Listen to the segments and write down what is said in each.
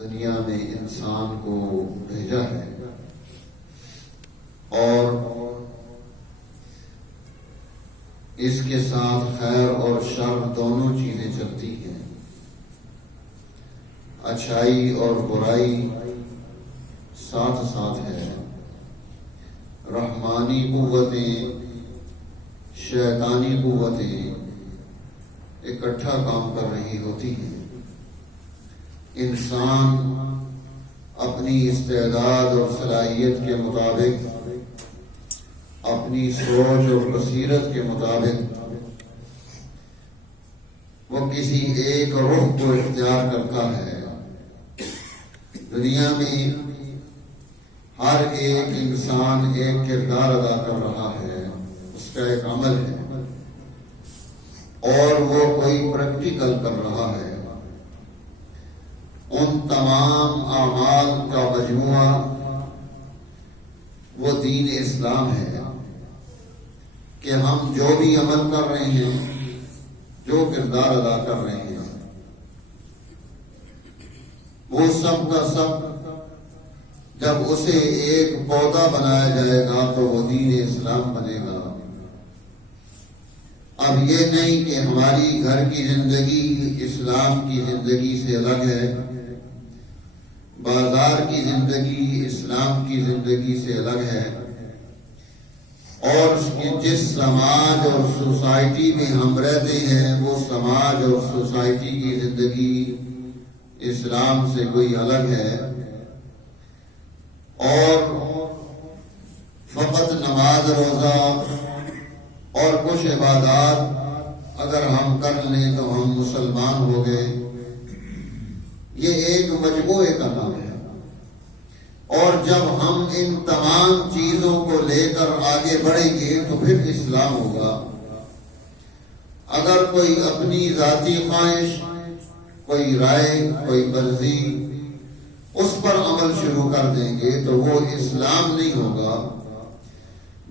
دنیا میں انسان کو بھیجا ہے اور اس کے ساتھ خیر اور شر دونوں چیزیں چلتی ہیں، اچھائی اور برائی ساتھ ساتھ ہے، رحمانی قوتیں شیطانی قوتیں اکٹھا کام کر رہی ہوتی ہیں۔ انسان اپنی استعداد اور صلاحیت کے مطابق، اپنی سوچ اور بصیرت کے مطابق وہ کسی ایک رخ کو اختیار کرتا ہے۔ دنیا میں ہر ایک انسان ایک کردار ادا کر رہا ہے، اس کا ایک عمل ہے اور وہ کوئی پریکٹیکل کر رہا ہے۔ ان تمام اعمال کا مجموعہ وہ دین اسلام ہے کہ ہم جو بھی عمل کر رہے ہیں، جو کردار ادا کر رہے ہیں، وہ سب کا سب جب اسے ایک پودا بنایا جائے گا تو وہ دین اسلام بنے گا۔ اب یہ نہیں کہ ہماری گھر کی زندگی اسلام کی زندگی سے الگ ہے، بازار کی زندگی اسلام کی زندگی سے الگ ہے، اور جس سماج اور سوسائٹی میں ہم رہتے ہیں وہ سماج اور سوسائٹی کی زندگی اسلام سے کوئی الگ ہے، اور فقط نماز روزہ اور کچھ عبادات اگر ہم کر لیں تو ہم مسلمان ہو گئے، یہ ایک مجموعے کا نام ہے۔ اور جب ہم ان تمام چیزوں کو لے کر آگے بڑھیں گے تو پھر اسلام ہوگا۔ اگر کوئی اپنی ذاتی خواہش، کوئی رائے، کوئی مرضی اس پر عمل شروع کر دیں گے تو وہ اسلام نہیں ہوگا،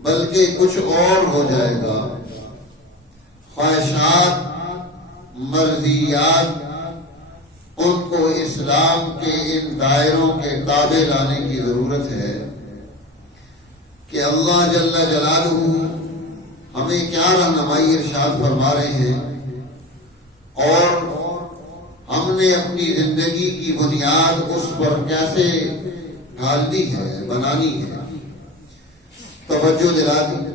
بلکہ کچھ اور ہو جائے گا۔ خواہشات، مرضیات، ان کو اسلام کے ان دائروں کے تابع لانے کی ضرورت ہے کہ اللہ جل جلالہ ہمیں کیا رہنمائی ارشاد فرما رہے ہیں، اور ہم نے اپنی زندگی کی بنیاد اس پر کیسے ڈھالنی ہے، بنانی ہے، توجہ دلا دی۔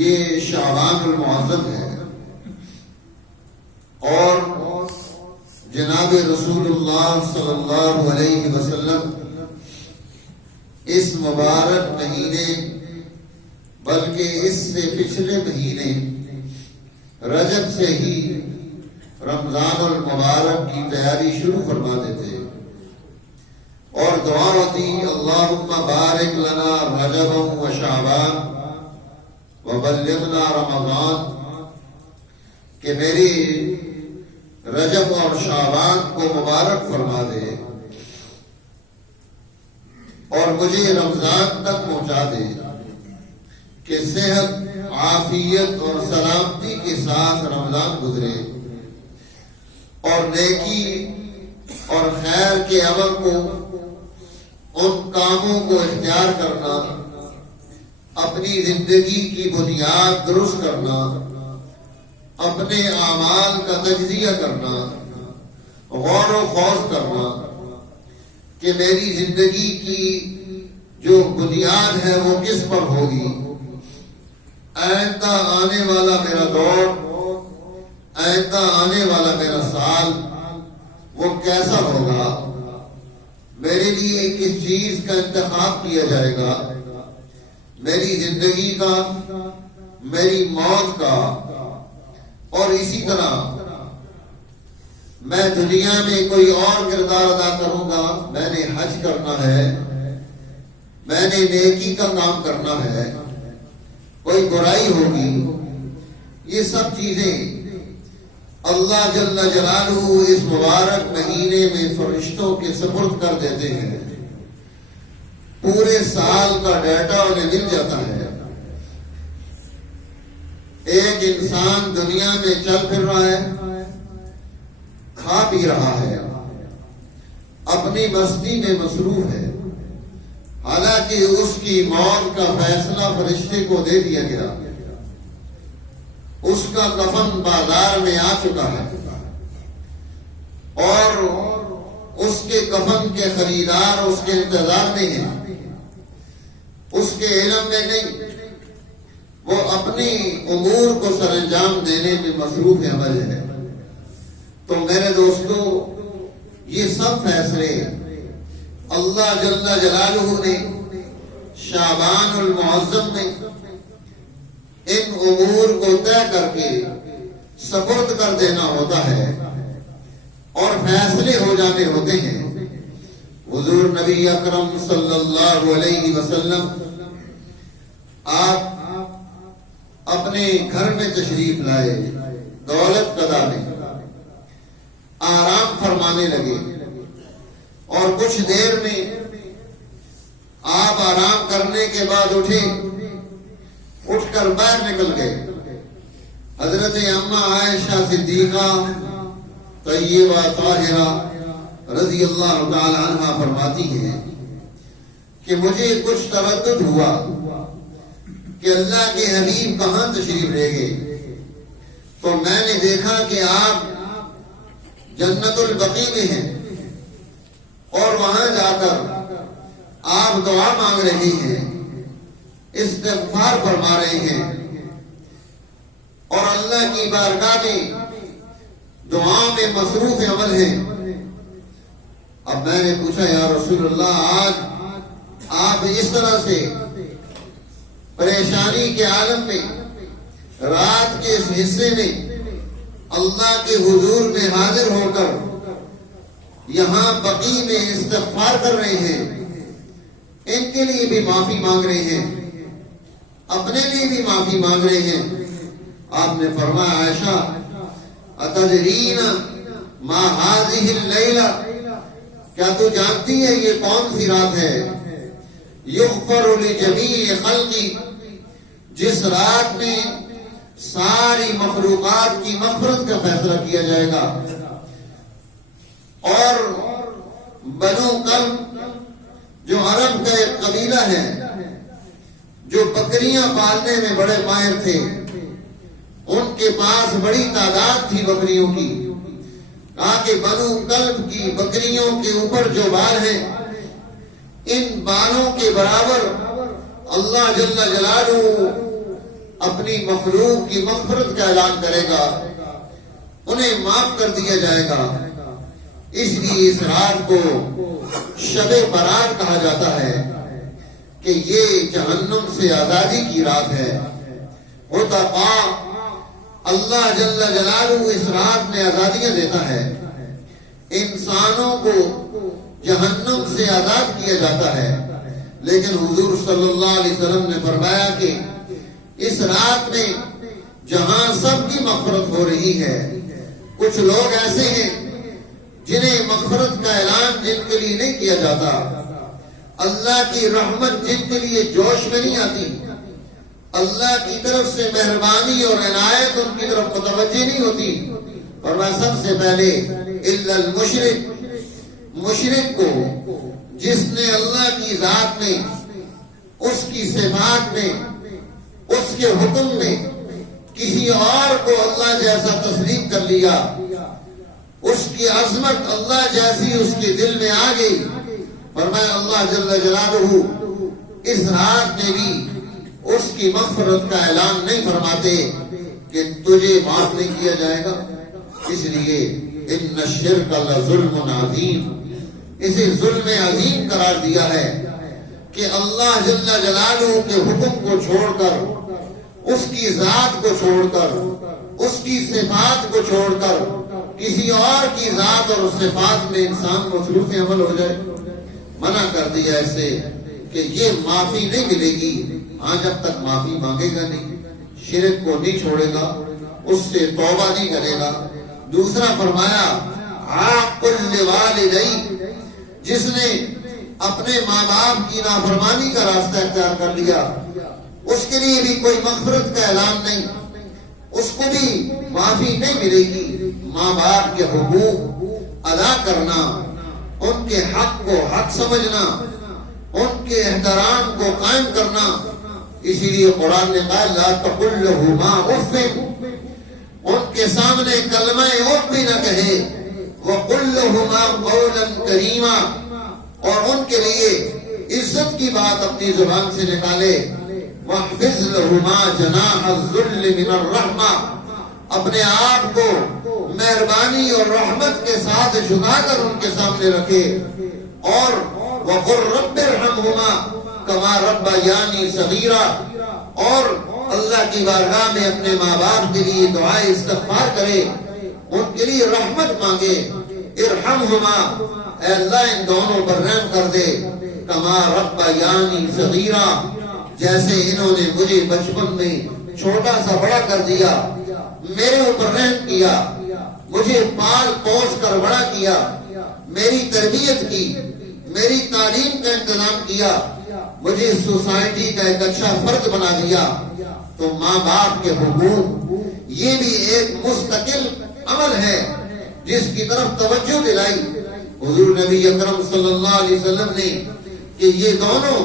یہ شعبان المعظم ہے اور جناب رسول اللہ صلی اللہ علیہ وسلم اس مبارک مہینے بلکہ اس سے پچھلے مہینے رجب سے ہی رمضان المبارک کی تیاری شروع فرما دیتے اور دعا ہوتی اللہم بارک لنا رجب و شعبان وبلغنا رمضان، کہ میری رجب اور شعبان کو مبارک فرما دے اور مجھے رمضان تک پہنچا دے کہ صحت، عافیت اور سلامتی کے ساتھ رمضان گزرے اور نیکی اور خیر کے عمل کو، ان کاموں کو اختیار کرنا، اپنی زندگی کی بنیاد درست کرنا، اپنے اعمال کا تجزیہ کرنا، غور و خوض کرنا کہ میری زندگی کی جو بنیاد ہے وہ کس پر ہوگی، آئندہ آنے والا میرا دور، آئندہ آنے والا میرا سال وہ کیسا ہوگا، میرے لیے کس چیز کا انتخاب کیا جائے گا، میری زندگی کا، میری موت کا، اور اسی طرح میں دنیا میں کوئی اور کردار ادا کروں گا، میں نے حج کرنا ہے، میں نے نیکی کا کام کرنا ہے، کوئی برائی ہوگی، یہ سب چیزیں اللہ جل جلالہ اس مبارک مہینے میں فرشتوں کے سپرد کر دیتے ہیں۔ پورے سال کا ڈیٹا انہیں مل جاتا ہے۔ ایک انسان دنیا میں چل پھر رہا ہے، کھا پی رہا ہے، اپنی مستی میں مصروف ہے، حالانکہ اس کی موت کا فیصلہ فرشتے کو دے دیا گیا، اس کا کفن بازار میں آ چکا ہے اور اس کے کفن کے خریدار اس کے انتظار میں ہیں، اس کے علم میں نہیں، وہ اپنی امور کو سر انجام دینے میں مصروف عمل ہے۔ تو میرے دوستو، یہ سب فیصلے اللہ جل جلالہ نے شعبان المعظم میں ان امور کو طے کر کے سپرد کر دینا ہوتا ہے اور فیصلے ہو جانے ہوتے ہیں۔ حضور نبی اکرم صلی اللہ علیہ وسلم آپ اپنے گھر میں تشریف لائے، دولت قضا میں آرام فرمانے لگے، اور کچھ دیر میں آپ آرام کرنے کے بعد اٹھے، اٹھ کر باہر نکل گئے۔ حضرت اماں عائشہ صدیقہ طیبہ طاہرہ رضی اللہ تعالی عنہ فرماتی ہیں کہ مجھے کچھ تردد ہوا کہ اللہ کے حبیب کہاں تشریف لے گئے، تو میں نے دیکھا کہ آپ جنت البقیع میں ہیں اور وہاں جا کر آپ دعا مانگ رہے ہیں، استغفار فرما رہے ہیں اور اللہ کی بارگاہ میں دعا میں مصروف عمل ہیں۔ اب میں نے پوچھا، یا رسول اللہ، آج آپ اس طرح سے پریشانی کے عالم میں رات کے اس حصے میں اللہ کے حضور میں حاضر ہو کر یہاں بقیع میں استغفار کر رہے ہیں، ان کے لیے بھی معافی مانگ رہے ہیں، اپنے لیے بھی معافی مانگ رہے ہیں۔ آپ نے فرمایا، عائشہ اتدرین ما هذه اللیلہ، کیا تو جانتی ہے یہ کون سی رات ہے؟ یغفر لجمیع خلقی، جس رات میں ساری مخلوقات کی مغفرت کا فیصلہ کیا جائے گا۔ اور بنو کلب جو عرب کا ایک قبیلہ ہے، جو بکریاں پالنے میں بڑے ماہر تھے، ان کے پاس بڑی تعداد تھی بکریوں کی، کہا کہ بنو کلب کی بکریوں کے اوپر جو بال ہیں، ان بالوں کے برابر اللہ جل جلالہ اپنی مخلوق کی مغفرت کا اعلان کرے گا، انہیں معاف کر دیا جائے گا۔ اس لیے اس رات کو شب برات کہا جاتا ہے کہ یہ جہنم سے آزادی کی رات ہے۔ عتقا، اللہ جل جلالہ اس رات میں آزادیاں دیتا ہے، انسانوں کو جہنم سے آزاد کیا جاتا ہے۔ لیکن حضور صلی اللہ علیہ وسلم نے فرمایا کہ اس رات میں جہاں سب کی مغفرت ہو رہی ہے، کچھ لوگ ایسے ہیں جنہیں مغفرت کا اعلان جن کے لیے نہیں کیا جاتا، اللہ کی رحمت جن کے لیے جوش میں نہیں آتی، اللہ کی طرف سے مہربانی اور عنایت ان کی طرف متوجہ نہیں ہوتی۔ اور میں سب سے پہلے الا المشرک، مشرک کو جس نے اللہ کی ذات میں، اس کی صفات میں، اس کے حکم میں کسی اور کو اللہ جیسا تسلیم کر لیا، اس کی عظمت اللہ جیسی اس کے دل میں آ گئی، فرمایا اللہ جل جلالہ اس رات میں بھی اس کی مغفرت کا اعلان نہیں فرماتے کہ تجھے معاف نہیں کیا جائے گا۔ اس لیے ان الشرک لظلم عظیم، اسے ظلم عظیم قرار دیا ہے کہ اللہ جل جلالہ کے حکم کو چھوڑ کر، اس کی ذات کو چھوڑ کر، اس کی صفات کو چھوڑ کر کسی اور کی ذات اور صفات میں انسان مصروف عمل ہو جائے۔ منع کر دیا ایسے کہ یہ معافی نہیں ملے گی، ہاں جب تک معافی مانگے گا نہیں، شرک کو نہیں چھوڑے گا، اس سے توبہ نہیں کرے گا۔ دوسرا فرمایا عاق الوالدین، جس نے اپنے ماں باپ کی نافرمانی کا راستہ اختیار کر لیا، اس کے لیے بھی کوئی مغفرت کا اعلان نہیں، اس کو بھی معافی نہیں ملے گی۔ ماں باپ کے حقوق ادا کرنا ان کے حق کو حق سمجھنا، ان کے احترام کو قائم کرنا۔ اسی لیے قرآن نے کہا لا تقل لهما اف، ان کے سامنے کلمہ اف بھی نہ کہے، وقل لهما قولا کریما، اور ان کے لیے عزت کی بات اپنی زبان سے نکالے۔ واحفظ لهما جناح الذل من الرحمہ، اپنے آپ کو مہربانی اور رحمت کے ساتھ جھکا کر ان کے سامنے رکھے، اور وقل رب ارحمہما کما ربیانی صغیرا، اور اللہ کی بارگاہ میں اپنے ماں باپ کے لیے دعائے استغفار کرے، ان کے لیے رحمت مانگے۔ ارحمہما، اے اللہ ان دونوں پر رحم کر دے، کما ربیانی صغیرا، جیسے انہوں نے مجھے بچپن میں چھوٹا سا بڑا کر دیا، میرے اوپر رحم کیا، مجھے پال پوس کر بڑا کیا، میری تربیت کی، میری تعلیم کا انتظام کیا، مجھے سوسائٹی کا ایک اچھا فرد بنا دیا۔ تو ماں باپ کے حقوق یہ بھی ایک مستقل عمل ہے جس کی طرف توجہ دلائی حضور نبی اکرم صلی اللہ علیہ وسلم نے، کہ یہ دونوں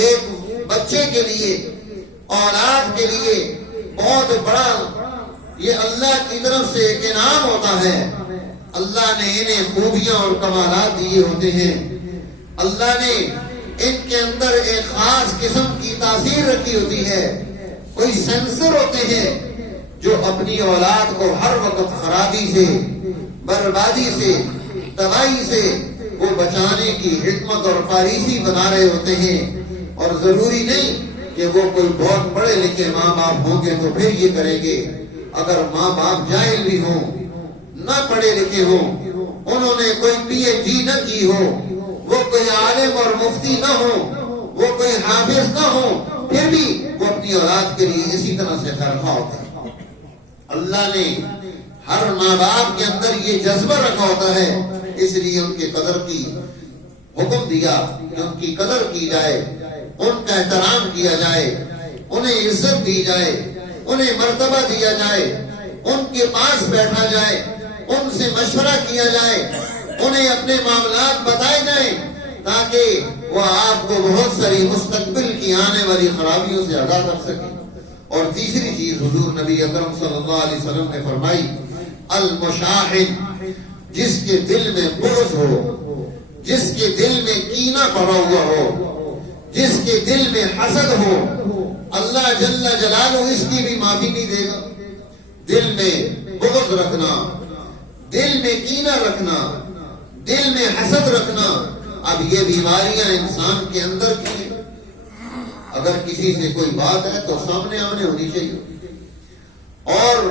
ایک بچے کے لیے، اولاد کے لیے بہت بڑا یہ اللہ کی طرف سے ایک انعام ہوتا ہے۔ اللہ نے انہیں خوبیاں اور کمالات دیے ہوتے ہیں، اللہ نے ان کے اندر ایک خاص قسم کی تاثیر رکھی ہوتی ہے۔ کوئی سینسر ہوتے ہیں جو اپنی اولاد کو ہر وقت خرابی سے، بربادی سے، تباہی سے وہ بچانے کی حکمت اور پالیسی بنا رہے ہوتے ہیں، اور ضروری نہیں کہ وہ کوئی بہت پڑھے لکھے ماں باپ ہوں گے تو پھر یہ کریں گے۔ اگر ماں باپ جاہل بھی ہوں، نہ پڑھے لکھے ہوں، انہوں نے کوئی پی ایچ ڈی نہ کی ہو، وہ کوئی عالم اور مفتی نہ ہو، وہ کوئی حافظ نہ ہو، پھر بھی وہ اپنی اولاد کے لیے اسی طرح سے خیرخواہ ہوتا ہے۔ اللہ نے ہر ماں باپ کے اندر یہ جذبہ رکھا ہوتا ہے، اس لیے ان کی قدر کی حکم دیا کہ ان کی قدر کی جائے، ان کا احترام کیا جائے، انہیں عزت دی جائے، انہیں مرتبہ دیا جائے، ان کے پاس بیٹھا جائے، ان سے مشورہ کیا جائے، انہیں اپنے معاملات بتائے جائیں، تاکہ وہ آپ کو بہت ساری مستقبل کی آنے والی خرابیوں سے آگاہ کر سکیں۔ اور تیسری چیز حضور نبی اکرم صلی اللہ علیہ وسلم نے فرمائی، المشاحن، جس کے دل میں بغض ہو، جس کے دل میں کینہ بھرا ہوا ہو، جس کے دل میں حسد ہو، اللہ جل جلالہ اس کی بھی معافی نہیں دے گا۔ دل میں بغض رکھنا، دل میں کینہ رکھنا، دل میں حسد رکھنا، اب یہ بیماریاں انسان کے اندر کی ہیں۔ اگر کسی سے کوئی بات ہے تو سامنے آمنے ہونی چاہیے، اور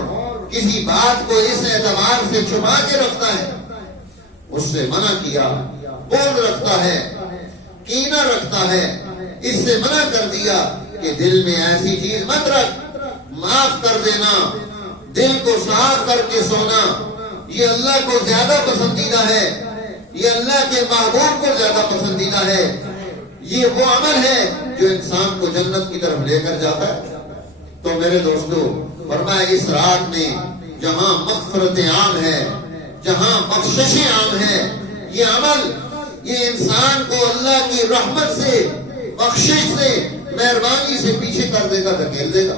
کسی بات کو اس اعتبار سے چھپا کے رکھتا ہے، اس سے منع کیا، بغض رکھتا ہے، کینہ رکھتا ہے، اس سے منع کر دیا کہ دل میں ایسی چیز مت رکھ، معاف کر دینا، دل کو صاف کر کے سونا، یہ اللہ کو زیادہ پسندیدہ ہے، یہ اللہ کے محبوب کو زیادہ پسندیدہ ہے، یہ وہ عمل ہے جو انسان کو جنت کی طرف لے کر جاتا ہے۔ تو میرے دوستو، فرمایا اس رات میں جہاں مغفرت عام ہے، جہاں بخششیں عام ہے، یہ عمل یہ انسان کو اللہ کی رحمت سے، بخشش سے، مہربانی سے پیچھے کر دے گا، دھکیل دے گا۔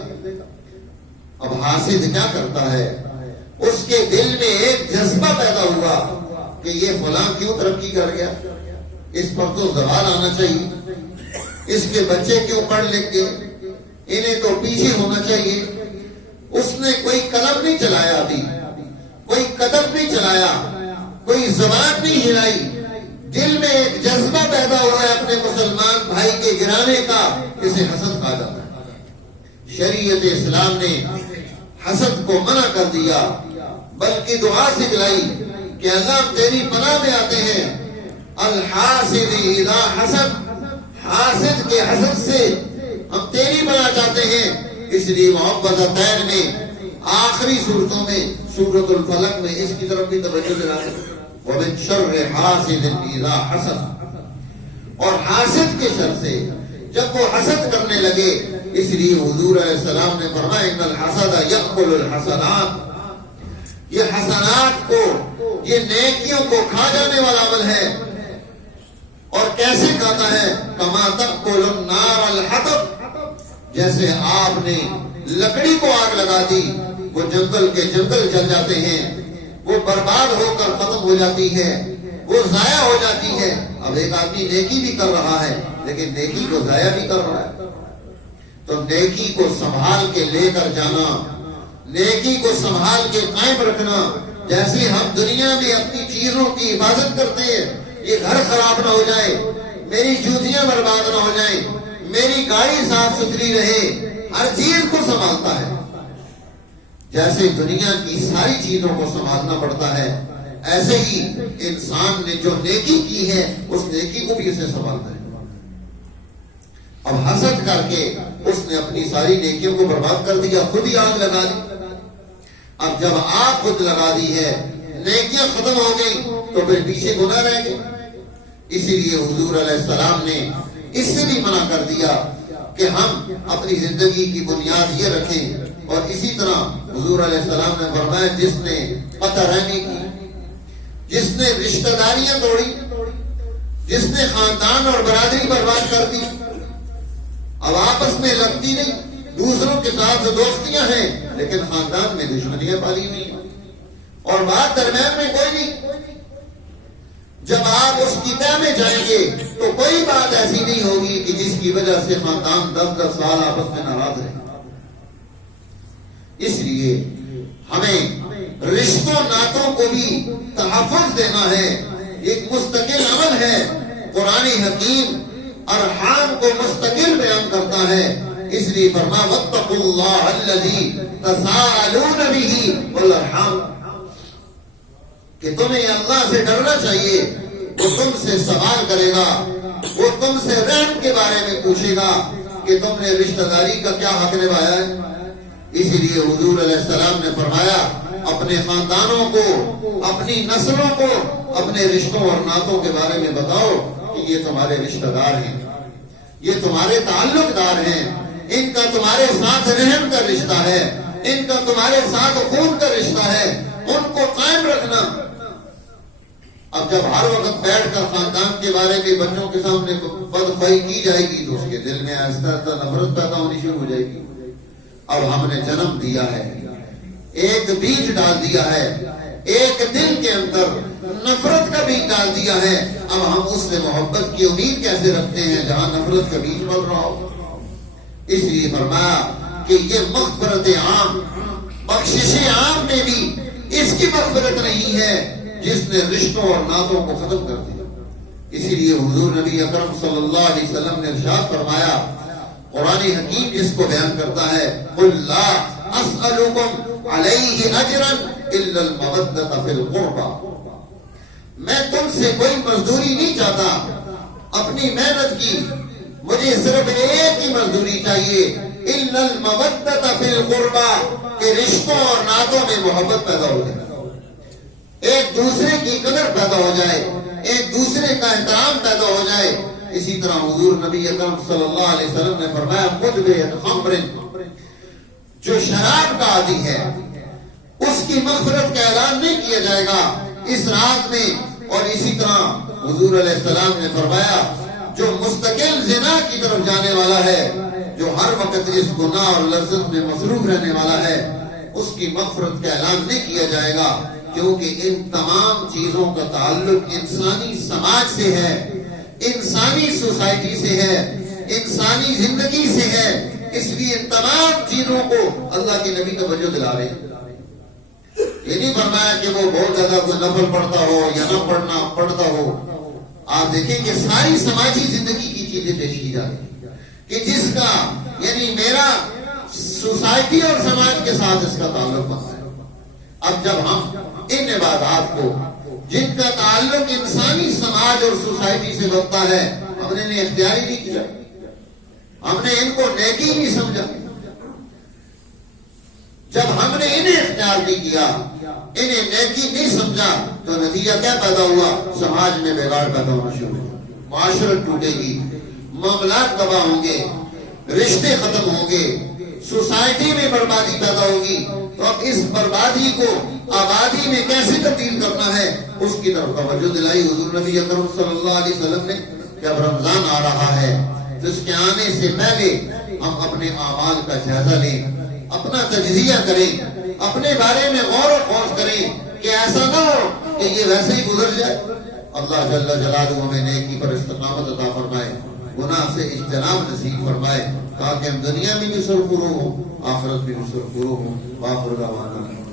اب حاسد کیا کرتا ہے؟ اس کے دل میں ایک جذبہ پیدا ہوا کہ یہ فلاں کیوں ترقی کر گیا، اس پر تو زوال آنا چاہیے، اس کے بچے کیوں پڑھ لکھ گئے، انہیں تو پیچھے ہونا چاہیے۔ اس نے کوئی قلم نہیں چلایا، ابھی کوئی قدم نہیں چلایا، کوئی زبان نہیں ہلائی، دل میں ایک جذبہ پیدا ہوا ہے اپنے مسلمان بھائی کے گرانے کا، اسے حسد کہا جاتا ہے۔ شریعت اسلام نے حسد کو منع کر دیا، بلکہ دعا سکھلائی کہ اللہ تیری پناہ میں آتے ہیں، الحاسد اذا حسد، حاسد کے حسد سے ہم تیری پناہ چاہتے ہیں۔ اس لیے معوذتین میں آخری صورتوں میں سورۃ الفلق میں اس کی طرف بھی توجہ دلاتے ہیں، وَمِن شَرِّ حَاسِدٍ إِذَا حَسَدَ، اور حاسد کے شر سے جب وہ حسد کرنے لگے، اس لیے حضور علیہ السلام نے فرمایا ان الحسد یأکل الحسنات، یہ حسنات کو یہ نیکیوں کو کھا جانے والا عمل ہے. اور کیسے کھاتا ہے؟ کما تأکل النار الحطب، جیسے آپ نے لکڑی کو آگ لگا دی، وہ جنگل کے جنگل جل جاتے ہیں، وہ برباد ہو کر ختم ہو جاتی ہے، وہ ضائع ہو جاتی ہے. اب ایک آدمی نیکی بھی کر رہا ہے لیکن نیکی کو ضائع بھی کر رہا ہے. تو نیکی کو سنبھال کے لے کر جانا، نیکی کو سنبھال کے قائم رکھنا. جیسے ہم دنیا میں اپنی چیزوں کی حفاظت کرتے ہیں، یہ گھر خراب نہ ہو جائے، میری جوتیاں برباد نہ ہو جائیں، میری گاڑی صاف ستھری رہے، ہر چیز کو سنبھالتا ہے. جیسے دنیا کی ساری چیزوں کو سنبھالنا پڑتا ہے، ایسے ہی انسان نے جو نیکی کی ہے اس نیکی کو بھی اسے سنبھالنا ہے. اب حسد کر کے اس نے اپنی ساری نیکیوں کو برباد کر دیا، خود ہی آگ لگا دی. اب جب آگ خود لگا دی ہے، نیکیاں ختم ہو گئی، تو پھر پیچھے گناہ رہ گئے. اسی لیے حضور علیہ السلام نے اس سے بھی منع کر دیا کہ ہم اپنی زندگی کی بنیاد یہ رکھیں. اور اسی طرح حضور علیہ السلام نے فرمایا جس نے قطع رحمی کی، جس نے رشتہ داریاں توڑی، جس نے خاندان اور برادری برباد کر دی، اب آپس میں لگتی نہیں، دوسروں کے ساتھ دوستیاں ہیں لیکن خاندان میں دشمنیاں پالی ہوئی ہیں اور بات درمیان میں کوئی نہیں. جب آپ اس کی تہ میں جائیں گے تو کوئی بات ایسی نہیں ہوگی کہ جس کی وجہ سے خاندان 10-10 سال آپس میں ناراض رہے. اس لیے ہمیں رشتوں ناتوں کو بھی تحفظ دینا ہے، ایک مستقل عمل ہے. قرآن حکیم ارحام کو مستقل بیان کرتا ہے، اس لیے فرمایا واتقوا اللہ الذی تساءلون بہ والارحام، کہ تمہیں اللہ سے ڈرنا چاہیے. وہ تم سے سوال کرے گا، وہ تم سے رحم کے بارے میں پوچھے گا کہ تم نے رشتہ داری کا کیا حق نبھایا ہے. اسی لیے حضور علیہ السلام نے فرمایا اپنے خاندانوں کو، اپنی نسلوں کو اپنے رشتوں اور ناتوں کے بارے میں بتاؤ کہ یہ تمہارے رشتہ دار ہیں، یہ تمہارے تعلق دار ہیں، ان کا تمہارے ساتھ رحم کا رشتہ ہے، ان کا تمہارے ساتھ خون کا رشتہ ہے، ان کو قائم رکھنا. اب جب ہر وقت بیٹھ کر خاندان کے بارے میں بچوں کے سامنے بدخواہی کی جائے گی تو اس کے دل میں آہستہ آہستہ نفرت پیدا ہونی شروع ہو جائے گی. اب ہم نے جنم دیا ہے، ایک بیج ڈال دیا ہے، ایک دل کے اندر نفرت کا بیج ڈال دیا ہے. اب ہم اس سے محبت کی امید کیسے رکھتے ہیں جہاں نفرت کا بیج بڑھ رہا ہو. اس لیے فرمایا کہ یہ مغفرت عام، بخشش عام میں بھی اس کی مغفرت نہیں ہے جس نے رشتوں اور ناتوں کو ختم کر دیا. اسی لیے حضور نبی اکرم صلی اللہ علیہ وسلم نے ارشاد فرمایا، قرآن حکیم جس کو بیان کرتا ہے قُلْ لَا أَسْأَلُكُمْ عَلَيْهِ أَجْرًا إِلَّا الْمَوَدَّةَ فِي الْقُرْبَى، میں تم سے کوئی مزدوری نہیں چاہتا اپنی محنت کی، مجھے صرف ایک ہی مزدوری چاہیے إِلَّا الْمَوَدَّةَ فِي الْقُرْبَى، کہ رشتوں اور ناتوں میں محبت پیدا ہو جائے، ایک دوسرے کی قدر پیدا ہو جائے، ایک دوسرے کا احترام پیدا ہو جائے. اسی طرح حضور نبی اکرم صلی اللہ علیہ وسلم نے فرمایا خمر، جو شراب کا عادی ہے اس کی مغفرت کا اعلان نہیں کیا جائے گا اس رات میں. اور اسی طرح حضور علیہ السلام نے فرمایا جو مستقل زنا کی طرف جانے والا ہے، جو ہر وقت اس گناہ اور لذت میں مصروف رہنے والا ہے، اس کی مغفرت کا اعلان نہیں کیا جائے گا، کیونکہ ان تمام چیزوں کا تعلق انسانی سماج سے ہے، انسانی سوسائٹی سے ہے، انسانی زندگی سے ہے. اس لیے ان تمام چیزوں کو اللہ کے نبی توجہ دلا رہے ہیں. یہ نہیں فرمایا کہ وہ بہت زیادہ کوئی نفل پڑھتا ہو یا نہ پڑھتا ہو. آپ دیکھیں کہ ساری سماجی زندگی کی چیزیں پیش کی جا رہی ہیں کہ جس کا یعنی میرا سوسائٹی اور سماج کے ساتھ اس کا تعلق بنتا ہے. اب جب ہم ان عبادات کو جن کا تعلق انسانی سماج اور سوسائٹی سے بنتا ہے ہم نے انہیں اختیار ہی نہیں کیا، ہم نے ان کو نیکی نہیں سمجھا. جب ہم نے انہیں اختیار نہیں کیا، انہیں نیکی نہیں سمجھا، تو نتیجہ کیا پیدا ہوا؟ سماج میں بگاڑ پیدا ہونا شروع ہوا، معاشرت ٹوٹے گی، معاملات تباہ ہوں گے، رشتے ختم ہوں گے، سوسائٹی میں بربادی پیدا ہوگی. تو اب اس بربادی کو آبادی میں کیسے تبدیل کرنا ہے اس کی طرف توجہ دلائی حضور نبی اکرم صلی اللہ علیہ وسلم نے کہ اب رمضان آ رہا ہے تو اس کے آنے سے پہلے ہم اپنے اعمال کا جائزہ لیں، اپنا تجزیہ کریں، اپنے بارے میں غور و خوض کریں کہ ایسا نہ ہو کہ یہ ویسے ہی گزر جائے۔ اللہ جل جلالہ ہمیں نیکی پر استقامت عطا فرمائے، گناہ سے اجتناب نصیب فرمائے تاکہ ہم دنیا میں بھی سرخرو ہوں، آخرت میں بھی سرخرو ہوں۔ وآخر دعوانا